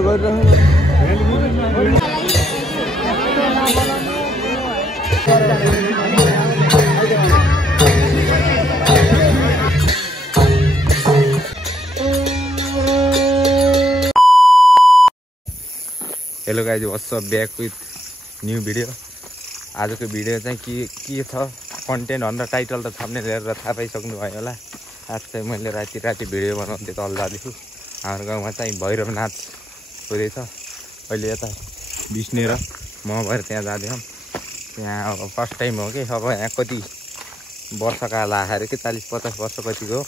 Video गरिरहेको hello guys what's up back with new video. आजको video चाहिँ के छ कन्टेन्ट भनेर टाइटल त थम्बनेल हेरेर थाहा पाइसक्नु भयो होला। आज चाहिँ मैले राति भिडियो बनाउँदै तल जाँदैछु। हाम्रो गाउँमा चाहिँ भैरव नाच हुँदैछ। अहिले यता विष्णु र म भएर त्यहाँ जाँदैछौँ। त्यहाँ अब फर्स्ट टाइम हो कि अब यहाँ कति वर्षका लाखाहरू कि 40-50 वर्ष कतिको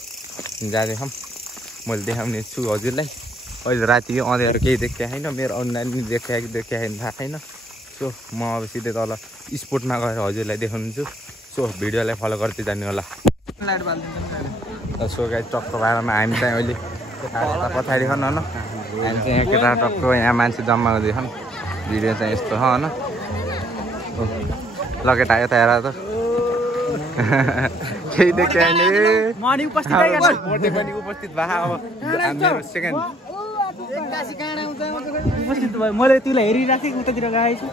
जाँदैछौँ। मैले देखाउने छु हजुरलाई। अहिले राति अँध्यारो केही देखेको छैन, मेरो अनलाइन पनि देखाएको छैन थाहा छैन। सो म अब सिधै तल स्पोर्टमा गएर हजुरलाई देखाउन्छु। सो भिडियोलाई फलो गर्दै जानु होला। सो गाइस टक्क बाह्रमा हामी चाहिँ अहिले पछाडि खन होइन, हामी चाहिँ यहाँ केटा टक्क यहाँ मान्छे जम्मा हुँदैछन्। भिडियो चाहिँ यस्तो छ होइन। ल केटा यता हेर त केही देखेको छैन। उपस्थित भए अब मेरो सेकेन्ड उपस्थित भयो। मैले तिमीलाई हेरिराखेँ उतातिर गएको छु।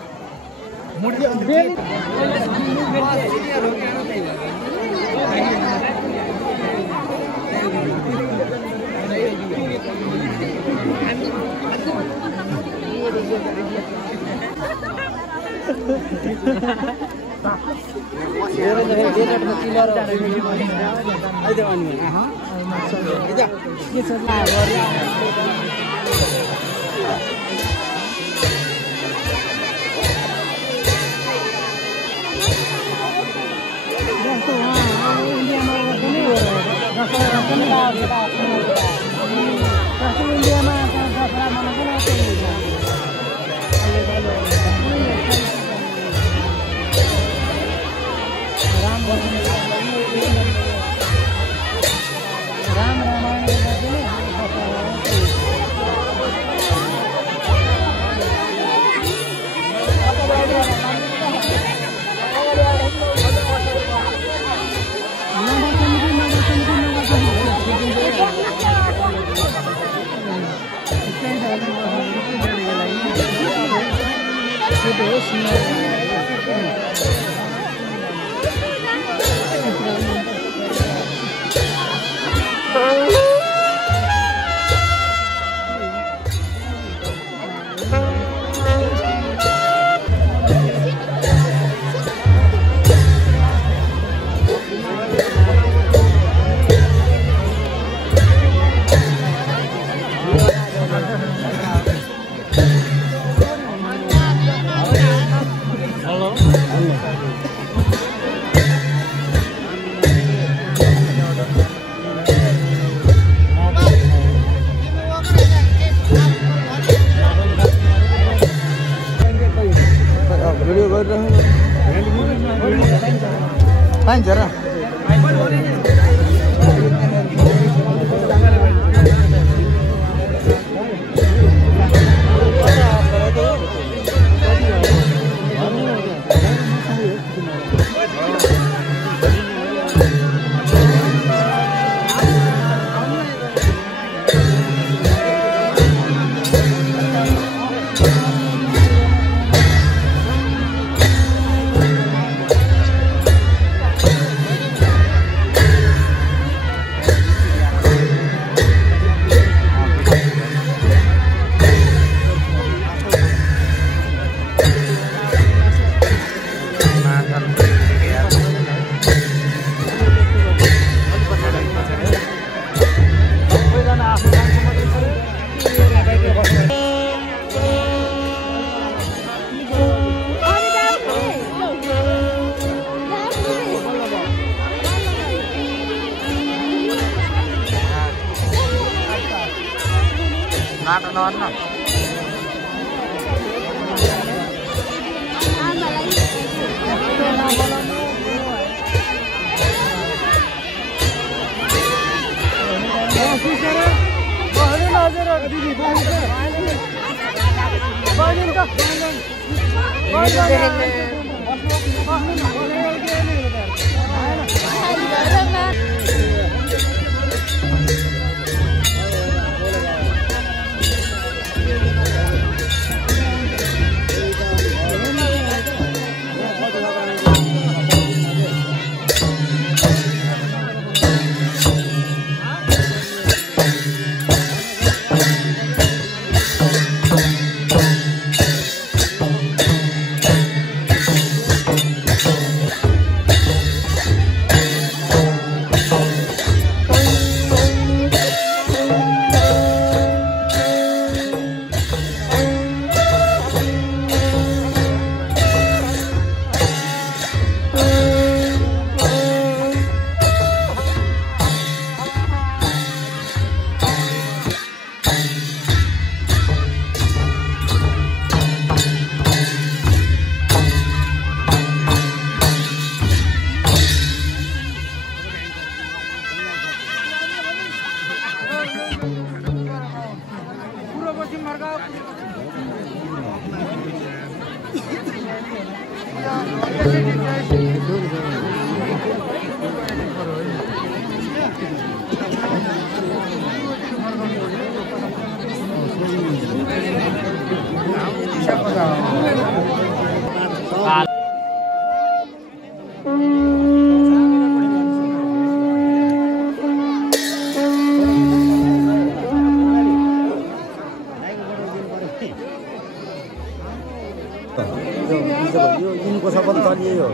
यिनीको सबै चलिए हो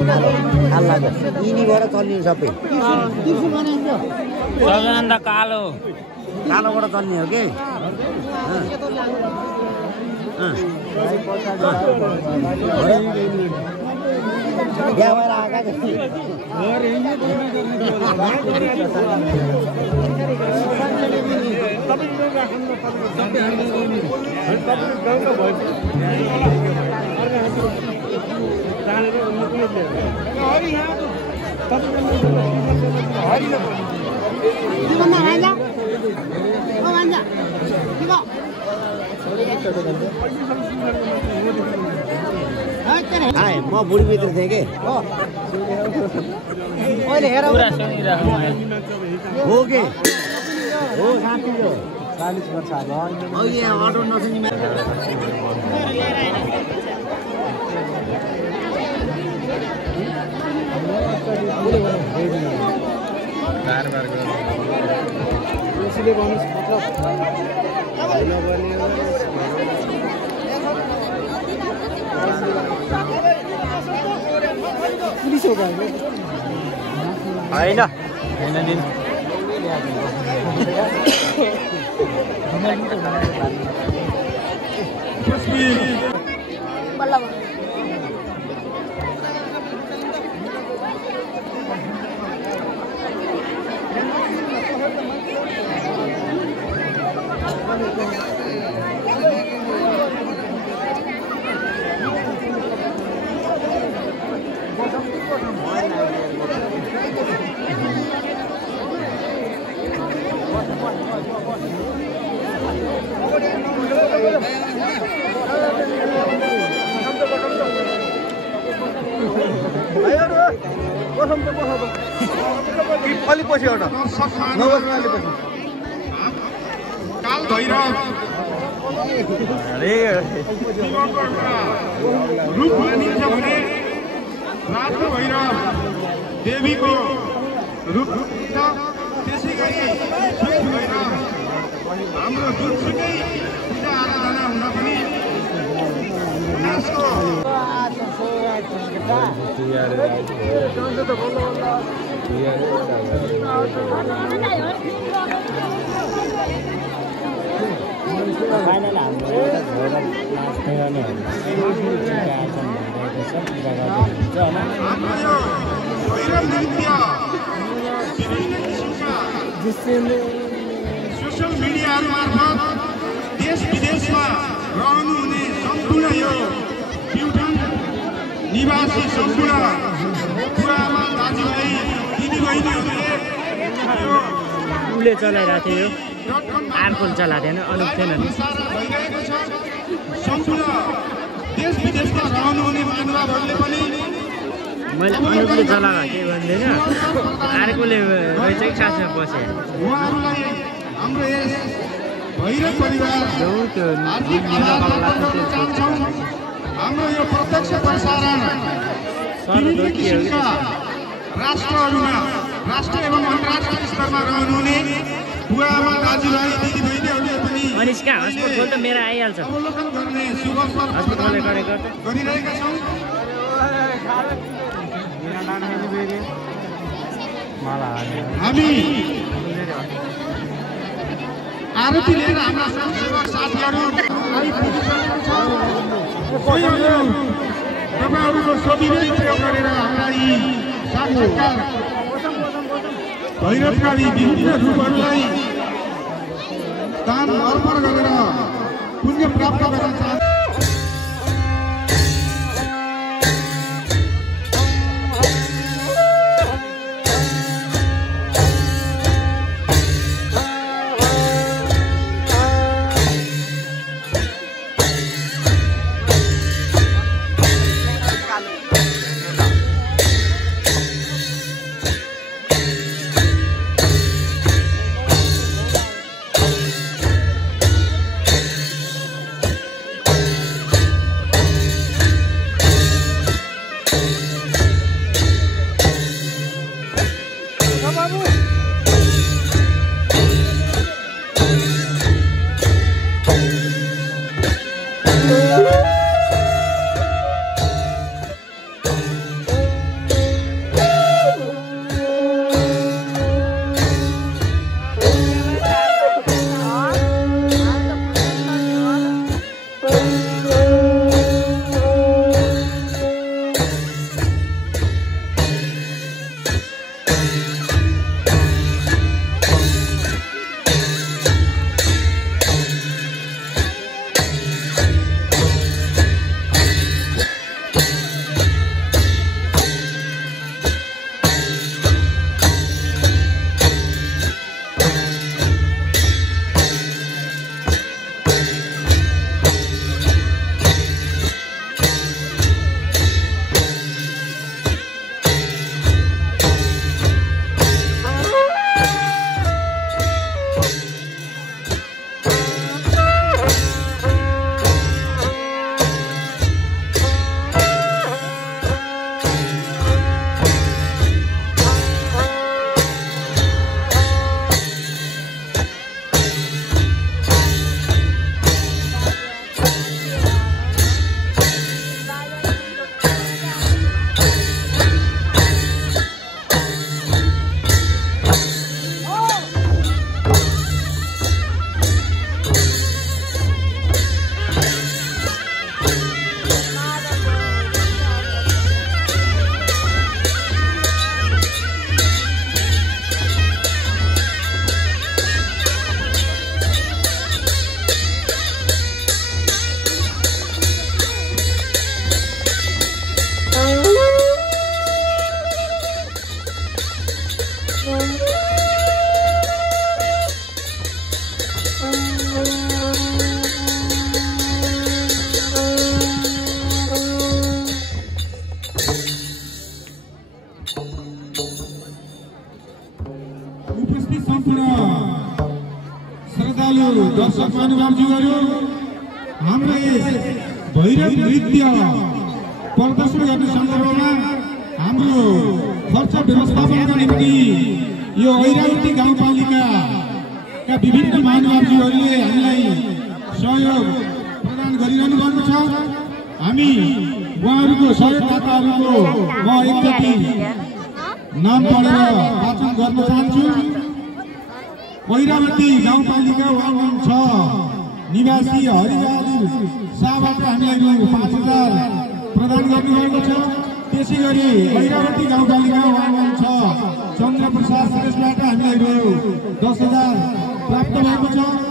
कालो यिनीबाट चल्ने सबै सबैभन्दा कालो कालोबाट चल्ने हो कि बिहा भएर आएका म बुढी भित्र थिएँ कि पुरा सुनिरहेको हो कि हो साथी हो 40 वर्ष अहिले अटो नसुनी अलि पछि एउटा नबस्नु अलि पछि काल भैरव रूप भनिन्छ भने रातो भैरव देवीको रूप हुन्छ त्यसै गरी श्वेत भैरव हाम्रो जुनसुकै पूजा आराधना हुँदा पनि सोसल मिडियाहरू मार्फत देश विदेशमा रहनुहुने सम्पूर्ण यो प्युठान निवासी सम्पूर्ण बुवाआमा दाजुभाइ दिदीबहिनीहरूले उसले चलाइरहेको थियो आर्कोल चलाएको थिएन अनुप थिएन नि सम्पूर्ण देश विदेशमा रहनुहुने महानुभावहरूले पनि मैले अनुपले चलाएको केही भन्दैन आर्कोले चाहिँ सासमा बसे उहाँहरूलाई हाम्रो यस भैरव परिवार हाम्रो यो प्रत्यक्ष प्रसारण विभिन्न किसिमका राष्ट्रहरूमा राष्ट्र एवं अन्तर्राष्ट्रिय स्तरमा रहनुहुने बुवाआमा दाजुभाइ दिदीबहिनीहरूले पनि अनिस्का हस्पिटल खोल त मेरो आइहाल्छ अवलोकन गर्ने शुभ अवसर हस्पिटलले गरेको गरिरहेका छौँ हामी आरती लिएर हाम्रा स्वयंसेवक साथीहरू आइपुगिसकेका छौँ तपाईँहरूको सविनय प्रयोग गरेर हाम्रा यी साक्षात्कार भैरवका यी विभिन्न रूपहरूलाई दान अर्पण गरेर पुण्य प्राप्त गर्न चाहन्छु। दर्शक महानुभावज्यूहरू हाम्रो यस भैरव नृत्य प्रदर्शन गर्ने सन्दर्भमा हाम्रो खर्च व्यवस्थापनका निम्ति यो ऐरावती गाउँपालिकाका विभिन्न महानुभावज्यूहरूले हामीलाई सहयोग प्रदान गरिरहनु भएको छ। हामी उहाँहरूको सहयोगदाताहरूको म एकचोटि नाम पढेर वाचन गर्न चाहन्छु। ऐरावती गाउँपालिका वार्ड 6 निवासी हरिबहादुर शाहबाट हामीलाई रु 5000 प्रदान गर्नुभएको छ। त्यसै गरी ऐरावती गाउँपालिका वार्ड 6 चन्द्रप्रसाद श्रेष्ठबाट हामीलाई रु 10000 प्राप्त भएको छ।